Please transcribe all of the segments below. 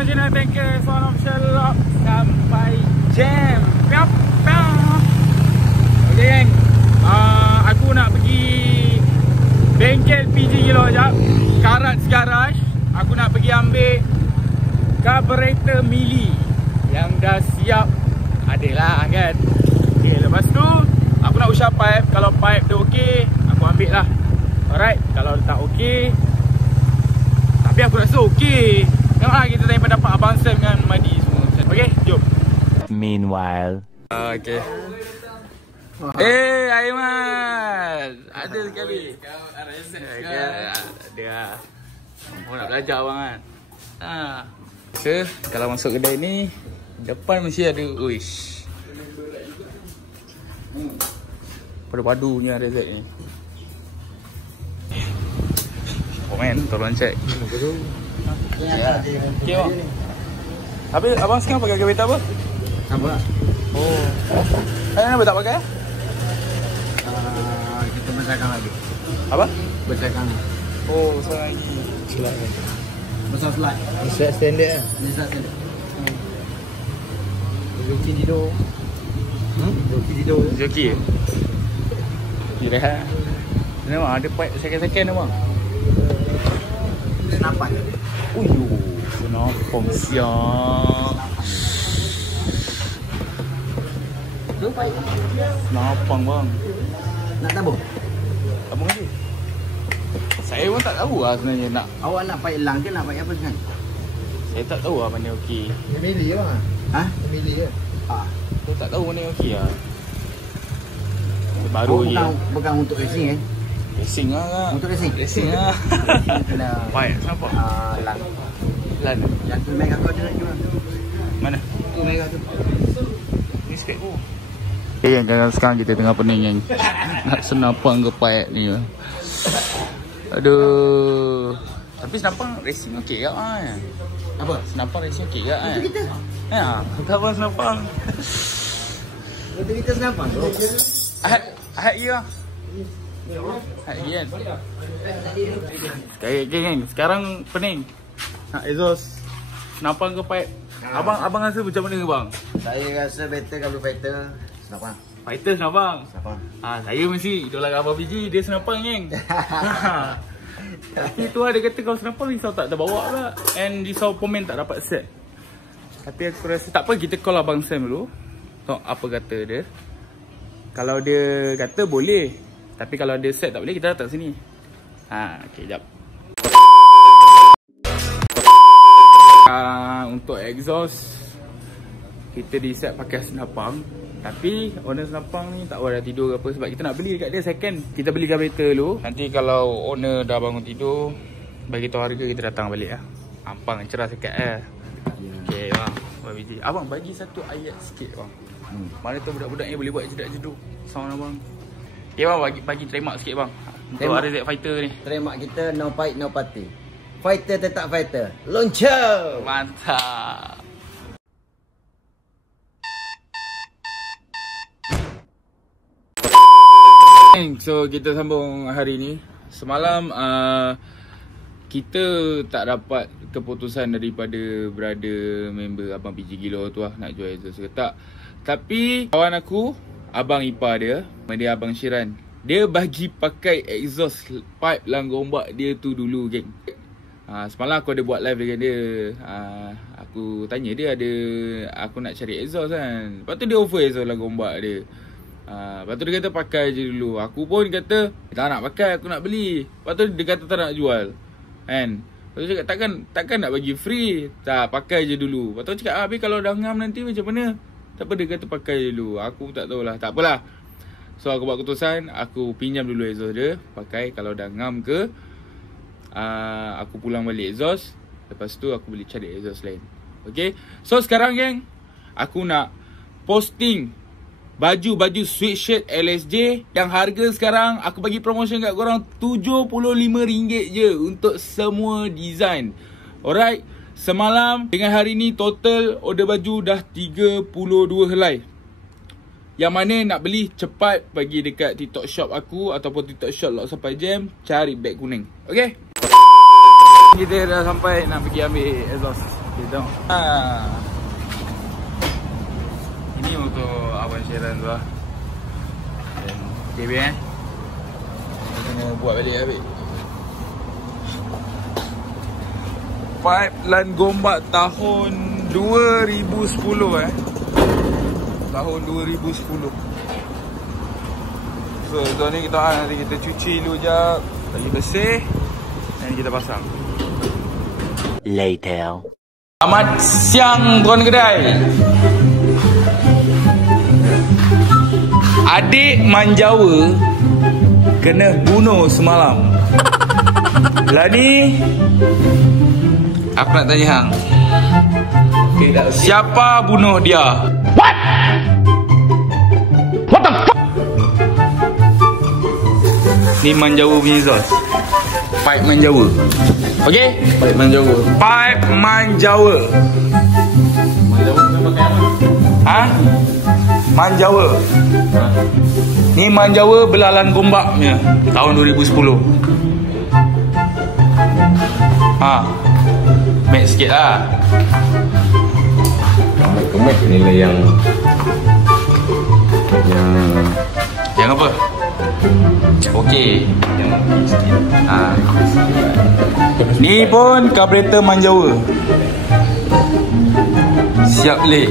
Marginal Tanker Sound Official Lock sampai jam. Okay geng, aku nak pergi bengkel PG Gilo sekejap, Karat Garage. Aku nak pergi ambil carburetor mili yang dah siap. Adalah kan. Okay, lepas tu aku nak usah pipe. Kalau pipe dia okey, aku ambil lah. Alright, kalau tak okey, tapi aku rasa okey. Tengoklah kita tadi dapat Abang Sam dengan Madi semua. Okay, jom. Meanwhile. Okay. Aiman, ada sekali. Dia aku nak belajar abang kan. So, kalau masuk kedai ni, depan mesti ada uish. Padu-padunya rezek ni. Komen, tolong cek. Okay bang. Habis abang sekarang pakai kereta apa? Apa? Oh. Kenapa tak pakai? Kita besarkan lagi. Apa? Besarkan. Oh, besar lagi. Slide. Besar slide. Slide standard lah. Besar standard. Joki tidur. Joki tidur. Joki. Rehat. Nampak ada pipe second-second tu bang. Senapan. Uyuh, senapang siap. Lupa ya. Senapang bang. Nak tabung? Abang lagi. Saya pun tak tahu lah sebenarnya nak. Awak nak pakai lang ke nak pakai apa sekarang? Saya tak tahu lah mana okey. Mili lah. Ha? Mili ke? Aku tak tahu mana okey lah. Baru je. Bukan untuk racing Racing lah kan. Untuk racing? Racing lah. Baik, kenapa? Lang. Lan. Yang tu merah tu ada nak jual. Mana? Tu merah tu. Ni sikit pun. Okay yang sekarang kita tengah pening yang nak senapang ke pipe ni. Aduh. Tapi senapang racing okey ke kan? Apa? Senapang racing okey ke kan? Itu kita. Ya, tak apa senapang. Itu kita senapan tu. Ahad ya. Ahad kan. Geng, sekarang pening. Nak exhaust senapang ke pipe? Abang rasa macam mana ke bang? Saya rasa better kalau fighter senapan. Fighter senapang. Senapan. Saya mesti idola Abang PG, dia senapang geng. Tapi tu ada kata kalau senapang risau tak terbawa pula. And risau pemain tak dapat set. Tapi aku rasa tak apa, kita call Abang Sam dulu. Tengok apa kata dia. Kalau dia kata boleh, tapi kalau dia set tak boleh, kita datang sini. Okay, jap. Untuk exhaust, kita decide pakai senapang. Tapi owner senapang ni tak tahu dah tidur ke apa. Sebab kita nak beli dekat dia second. Kita beli carburetor dulu. Nanti kalau owner dah bangun tidur, bagi tahu harga, kita datang balik lah. Ampang cerah sikit Okay bang, abang bagi satu ayat sikit bang. Mana tu budak-budak ni boleh buat jedak-jeduk sound abang. Okay bang, bagi trademark sikit bang untuk RZ Fighter ni. Trademark kita no fight no party. Fighter tetap fighter. Launcher. Mantap. So kita sambung hari ni. Semalam kita tak dapat keputusan daripada brother member Abang PG Gilo tu lah nak jual exhaust ke tak. Tapi kawan aku, abang ipar dia Abang Syiran, dia bagi pakai exhaust pipe langgombak dia tu dulu geng. Semalam aku ada buat live dengan dia. Aku tanya dia ada, aku nak cari exhaust kan. Lepas tu dia offer exhaust langgombak dia. Lepas tu dia kata pakai je dulu. Aku pun kata tak nak pakai, aku nak beli. Lepas tu dia kata tak nak jual kan. Lepas tu cakap takkan nak bagi free. Tak, pakai je dulu. Lepas tu cakap habis kalau dah ngam nanti macam mana? Tak apa, dia kata pakai je dulu. Aku tak tahulah, tak apalah. So aku buat keputusan, aku pinjam dulu exhaust dia, pakai. Kalau dah ngam ke, aku pulang balik exhaust. Lepas tu aku boleh cari exhaust lain. Okay. So sekarang geng, aku nak posting baju sweatshirt LSJ yang harga sekarang aku bagi promotion kat korang RM75 je untuk semua design. Alright. Semalam dengan hari ni total order baju dah 32 helai. Yang mana nak beli cepat pergi dekat TikTok shop aku ataupun TikTok shop Lock Sampai Jam, cari beg kuning. Okay. Kita dah sampai nak pergi ambil exhaust. Okay, tengok. Ini untuk Abang Sheran tu lah. Okay, bien. Kita kena buat balik habis. Pipeline Gombak tahun 2010 Tahun 2010. So, tuan ni nanti kita cuci dulu jap, bagi bersih dan kita pasang. Later. Selamat siang tuan kedai. Adik Manjawa kena bunuh semalam. Lah ni aku nak tanya hang. Siapa bunuh dia? What the fuck? Ni Manjawa punya sos. Pipe Manjawa. Okey? Pipe Manjawa. Pipe Manjawa. Manjawa kena pakai apa? Ha? Manjawa. Ni Manjawa belalan Gombak punya tahun 2010. Ha. Mek sikit lah. Kemek nilai yang apa? Okey. Ha. Ni pun karburetor Manjawa. Siap leh.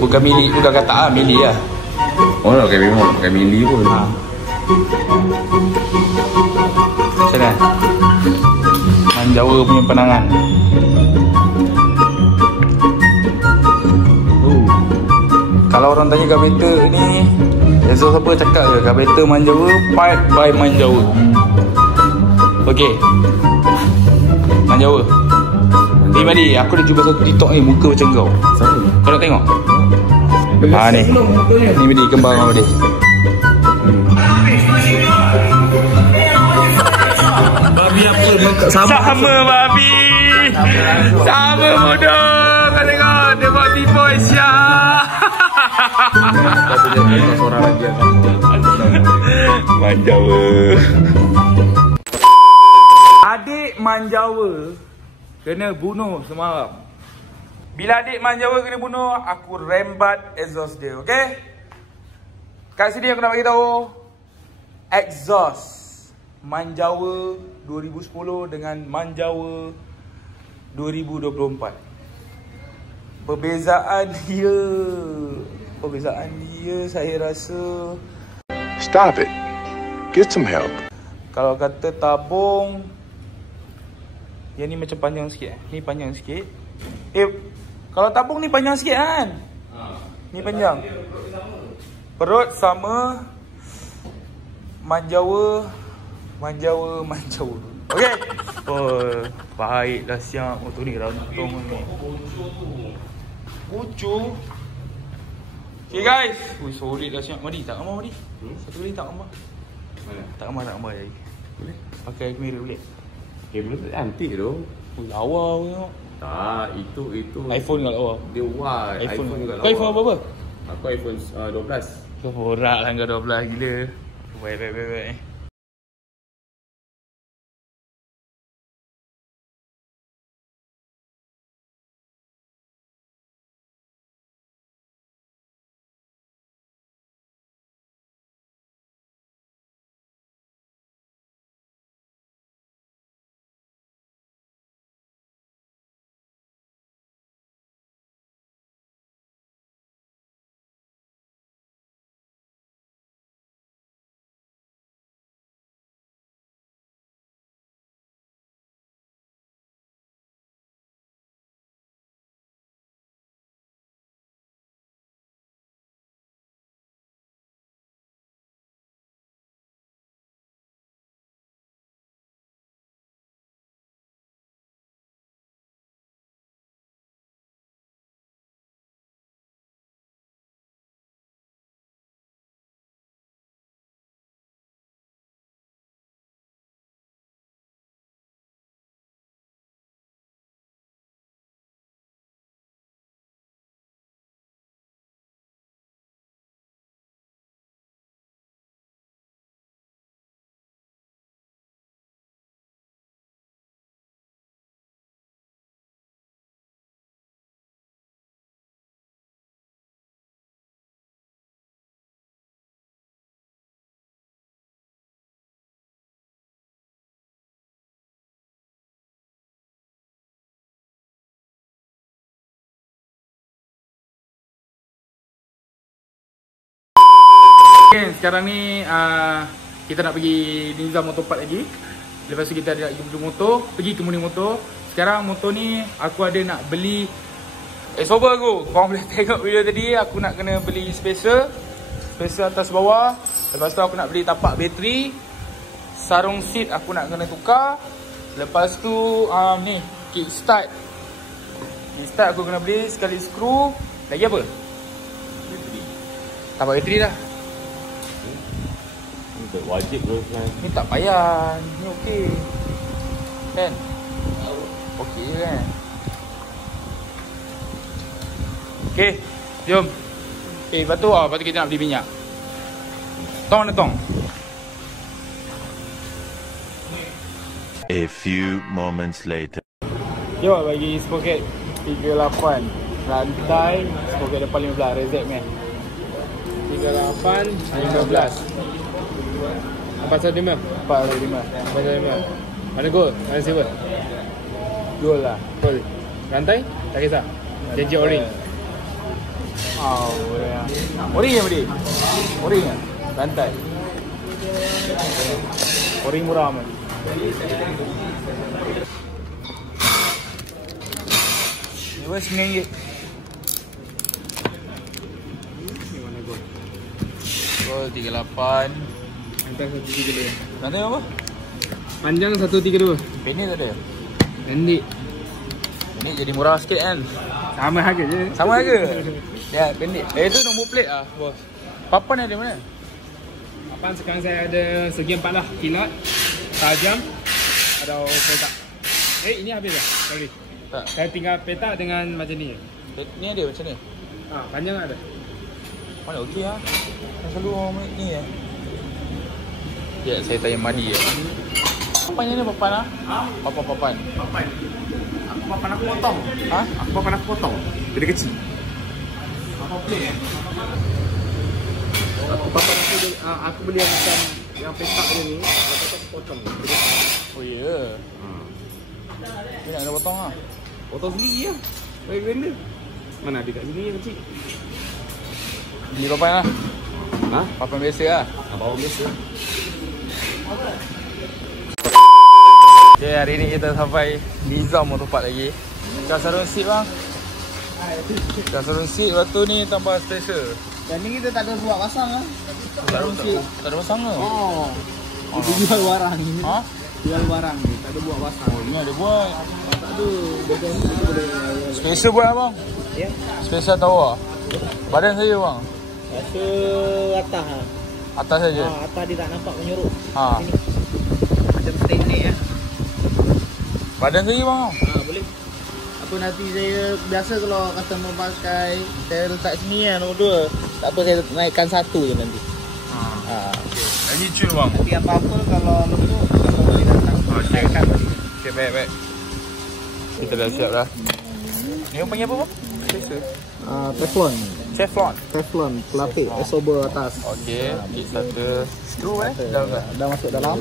Bukan milik, bukan kata milik lah. oh lah, pakai mili pun. Ha. Macam mana? Manjawa punya penangan. Kalau orang tanya karburetor ni, Ezra siapa cakap ke? Karburetor Manjawa, pipe by Manjawa. Okey. Manjawa. Ni Madi, aku dah cuba satu TikTok ni, muka macam kau. Siapa? Kau nak tengok? Ha ni. Ni Madi, kembang kau Madi. Babi apa? Sama babi. Sama bodoh. Kau tengok, dia buat B-boy siap. Seorang lagi Manjawa. Adik Manjawa kena bunuh semalam. Bila adik Manjawa kena bunuh, aku rembat exhaust dia, okey? Kat sini aku nak bagi tahu exhaust Manjawa 2010 dengan Manjawa 2024. Perbezaan dia saya rasa, Stop it. Get some help. kalau kata tabung, yang ni macam panjang sikit. Ni panjang sikit. Kalau tabung ni panjang sikit kan? Ni panjang. Perut sama. Manjawa. Okey. Oh, baiklah siap. Oh, tu ni rantung ni. Kucu. Okay guys. Ui, solid lah siap. Madi, tak gambar Madi. Satu kali tak gambar. Mana? Tak gambar lagi. Boleh? Pakai kamera boleh? Kamera tu antik tu. Ui, lawa tengok. Tak, itu iPhone kat lawa. dia wide. iPhone juga Kau iPhone apa? Aku iPhone 12. Kau borak lah kau 12 gila. Baik. Okay, sekarang ni kita nak pergi Nizam Motorpark lagi. Lepas tu kita ada nak pergi motor, pergi ke Muni Motor. Sekarang motor ni aku ada nak beli sober aku. Korang boleh tengok video tadi, aku nak kena beli spacer atas bawah. Lepas tu aku nak beli tapak bateri. Sarung seat aku nak kena tukar. Lepas tu ni kickstart. Kickstart aku kena beli sekali skru. Lagi apa? Bateri. Tapak bateri dah. Wajib bro. Ni tak payah. Ni okey. Kan? Okey je kan? Okey, jom. Lepas tu kita nak beli minyak. Tong mana tong? A few moments later. Jom bagi sprocket 38. Rantai sprocket depan 15. Reset man. 38, 15. 45. 45. Mana gold? Mana silver? Gold lah. Gold. Rantai? Tak kisah. Janji O-ring. Boleh lah. O-ring yang beli? O-ring lah? Rantai. O-ring murah man. Ni pun RM9. Gold 38. Rantai 132. Rantai apa? Panjang 132. Pendek tak ada? Pendek. Pendek jadi murah sikit kan? Sama harga je. Sama harga? Ya, pendek. Itu nombor plate lah bos. Papan ada mana? Papan sekarang saya ada segi 4 lah. Kilat, tajam, ada petak. Ini habis dah. Sorry. Tak. Saya tinggal petak dengan macam ni. Ni ada macam ni? Panjang ada. Mana okey lah. Selalu orang ni ya. Ya, saya tanya Madi ya. Papan ni papan lah? Papan. Papan aku potong. Papan aku potong. Jadi kecil. Apa plate papan aku beli yang macam yang petak dia ni. Lepas tu aku potong. Oh ya. Dia nak kena potong lah. Potong sendiri lah. Bagi benda. Mana ada kat sini yang kecil. Beli papan lah. Papan biasa lah. Papan biasa. Okay, hari ni kita sampai Nizam Motorpark lagi. Dah sarung seat bang. Dah sarung seat, lepas tu ni tambah spacer. Dan ni kita tak ada buat pasang lah. Sarung seat tak ada pasang ke? Itu jual barang ni. Ha? Jual barang ni, tak ada buat pasang. Oh, ni ada buat. Tak ada. Bagian ni kita boleh. Spacer buat abang? Ya. Spacer tower. Badan saja bang. Rasa atas lah. Atas saja. Atas dia tak nampak menyuruh. Ha. Sini. Macam teknik ya. Badan saja bang. Boleh. Apa nanti saya biasa kalau customer pakai saya letak sini kan nombor 2. Tak apa saya naikkan 1 je nanti. Okay. Lagi cun bang. Nanti apa-apa kalau lembut kalau boleh datang. Naikkan balik. Okay, baik. Kita dah siap dah. Ni orang panggil apa bang? Spacer. Teflon pelapis sober atas. Okey, satu skru dalam ke? Dah masuk dalam.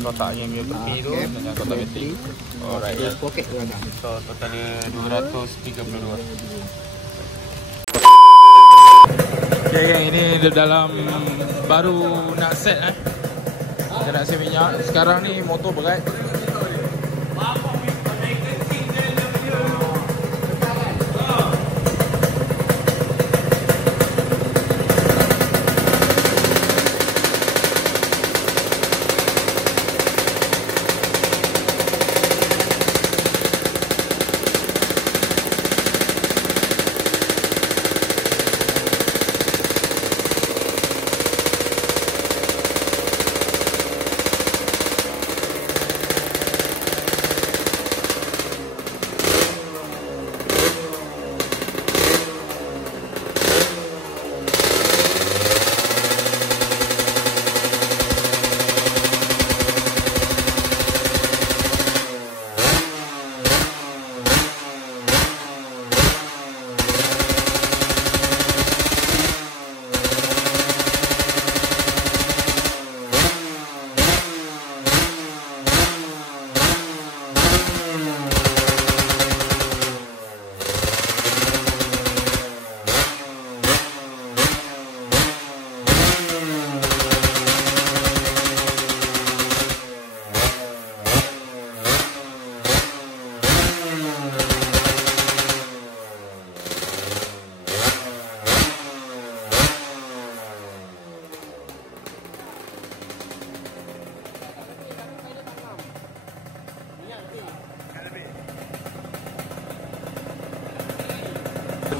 Kotak yang punya tepi tu dengan kotak metik. Alright. Poket tu ada. So total dia 232. Okay, yang ini dalam baru nak set Kita nak set minyak. Sekarang ni motor berat.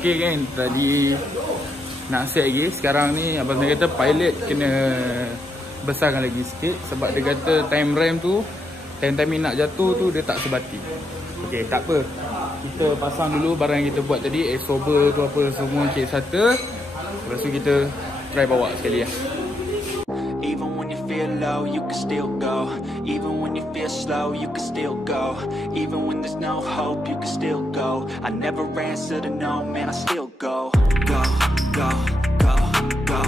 okey kan, tadi nak set lagi. Sekarang ni abang saya kata pilot kena besarkan lagi sikit. Sebab dia kata time rem tu, time nak jatuh tu dia tak sebati. Okey, tak apa, kita pasang dulu barang yang kita buat tadi, absorber tu apa semua, cek starter. Lepas tu kita try bawa sekali lah. Even when you feel low, you can still go. Even when you feel slow, you can still go. Even when there's no hope, you can still go. I never answer to no, man, I still go. Go, go, go, go,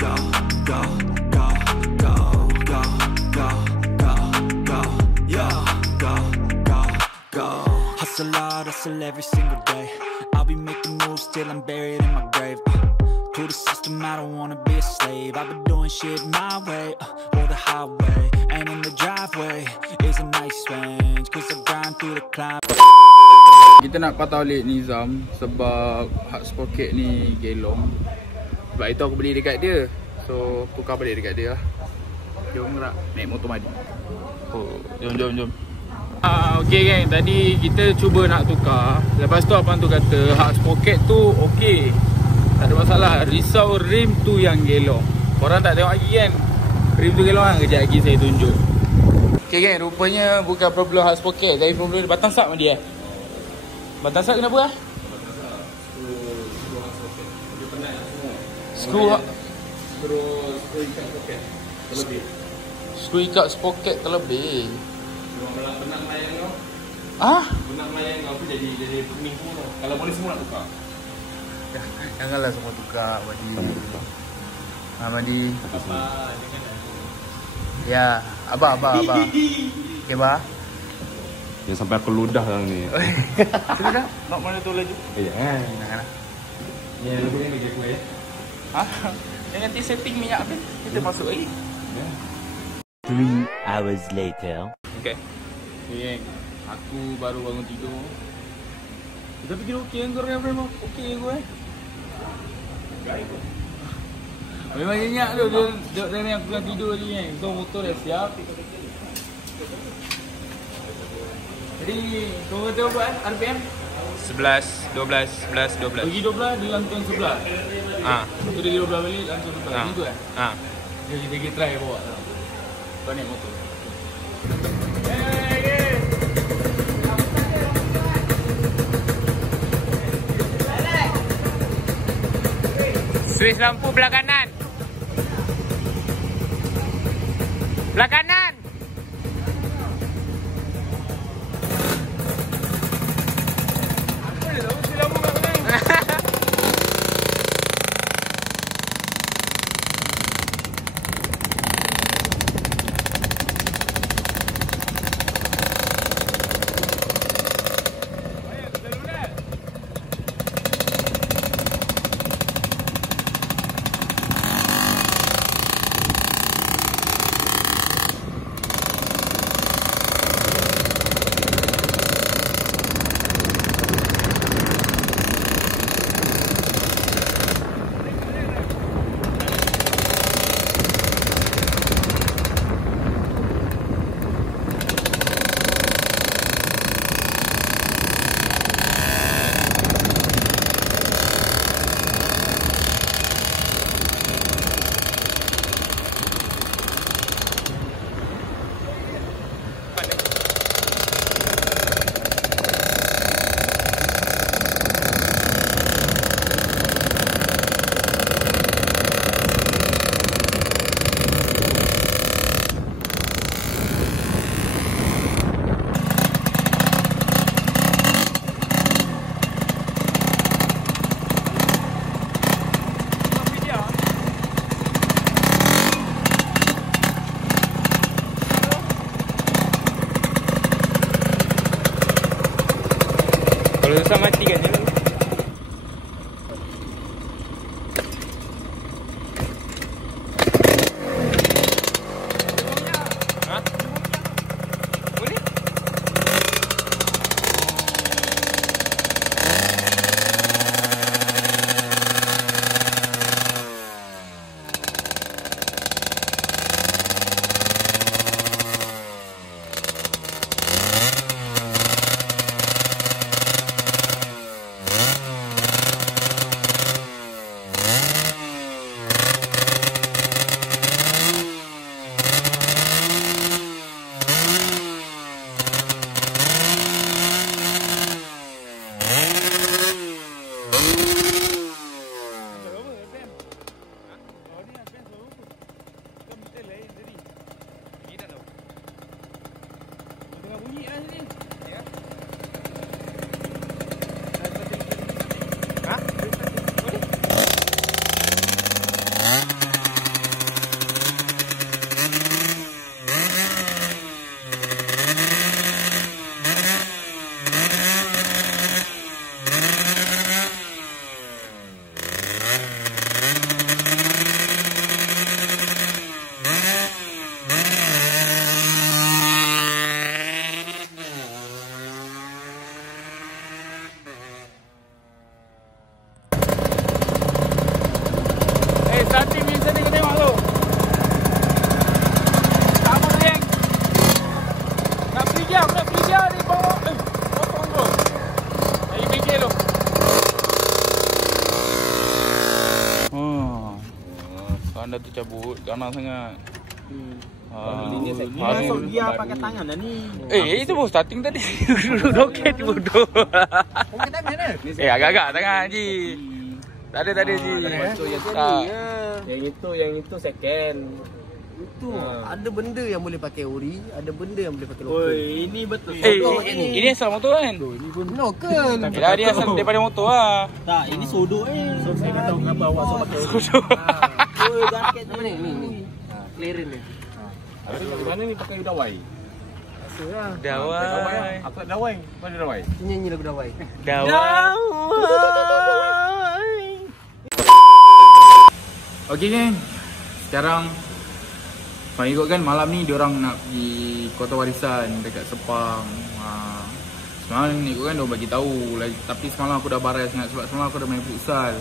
go, go, go, go, go, go, go, go, yeah, go, go, go. Hustle hard, hustle every single day. I'll be making moves till I'm buried in my grave. To the system, I don't wanna be a slave. I've been doing shit my way, or the highway. And in the driveway is a nice range, cause I grind through the climb. Kita nak patah balik Nizam sebab hard sprocket ni gelong. Sebab itu aku beli dekat dia. So tukar balik dekat dia lah. Jom gerak naik motor madi. Oh, jom. Okey geng, tadi kita cuba nak tukar. Lepas tu abang tu kata hard sprocket tu okey, tak ada masalah. Risau rim tu yang gelong. Korang tak tengok lagi kan, rim tu gelong kan. Kejap lagi saya tunjuk. Okay geng, rupanya bukan problem hard sprocket, tapi problem batang sap dia. Batang sap kenapa lah? Screw ikat sprocket terlebih. Penat layang kau. Ah? Penat layang kau tu jadi pening semua. Kalau boleh semua nak tukar. Janganlah semua tukar, Madi. Madi. Ya, abah. Okay, bah. Yang sampai aku ludah sekarang ni. Sudah, nak mana tu lagi? Jangan. Ya, lebih ni kerja aku ya. Yang nanti setting minyak habis, kita masuk lagi. 3 hours later. Okay. Okay, aku baru bangun tidur. Kita fikir okey kan korang memang okey aku memang nyenyak tu dia dari aku tengah tidur je kan. So motor dah siap. Jadi kau kata apa RPM? 11, 12, 11, 12. Pergi 12 dia langsung 11. Tu dia 12 balik langsung 11. Gitu kan? Jadi kita try bawa. Kau naik motor. Switch lampu belah kanan. Belah kanan. Apa dia tahu switch lampu belah kanan? Kalau susah mati kan je. Boleh? bunyi lah sini. Ya. Ha? Boleh? Starting ni saya kena tengok tu. Tak apa geng. Nak free dia ni bawa. Potong tu. Dari bengkel tu. Sekarang dah tercabut. Ganas sangat. Masuk dia pakai tangan dah ni. Itu baru starting tadi. Roket bodoh. Pakai tangan mana? Agak-agak tangan Haji. Tak ada Ji. Tak. Yang itu second. Itu ada benda yang boleh pakai ori, ada benda yang boleh pakai lokal. ini betul. Ini asal motor kan? Ini pun lokal. Yelah, dia asal daripada motor lah. Tak, ini sodok So saya kata kenapa awak so pakai Oi, jaket mana ni? Clearance ni. Mana ni pakai dawai? Dawai. Aku tak dawai. Mana dawai? Nyanyi lagu dawai. Dawai. Okey geng. Sekarang Faham ikut kan malam ni diorang nak pergi Kota Warisan dekat Sepang. Semalam ni ikut kan diorang bagi tahu. Tapi semalam aku dah barai sangat sebab semalam aku dah main futsal.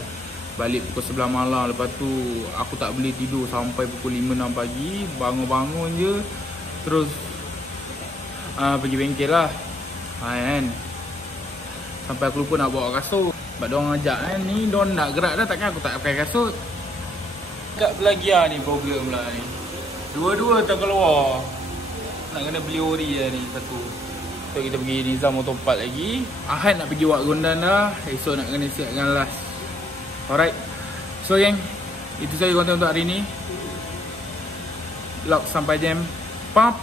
Balik pukul 11 malam. Lepas tu aku tak boleh tidur sampai pukul 5-6 pagi. Bangun-bangun je. Terus pergi bengkel lah. Kan. Sampai aku lupa nak bawa kasut. Sebab diorang ajak kan ni diorang nak gerak dah, takkan aku tak pakai kasut. Kat pelagian ni problem lah ni. Dua-dua tak keluar. Nak kena beli ori lah ni satu. So kita pergi Nizam Motor Park lagi. Ahad nak pergi Wak Gondan dah. Esok nak kena siapkan last. Alright. So geng, itu saja konten untuk hari ni. Vlog sampai jam. Pap.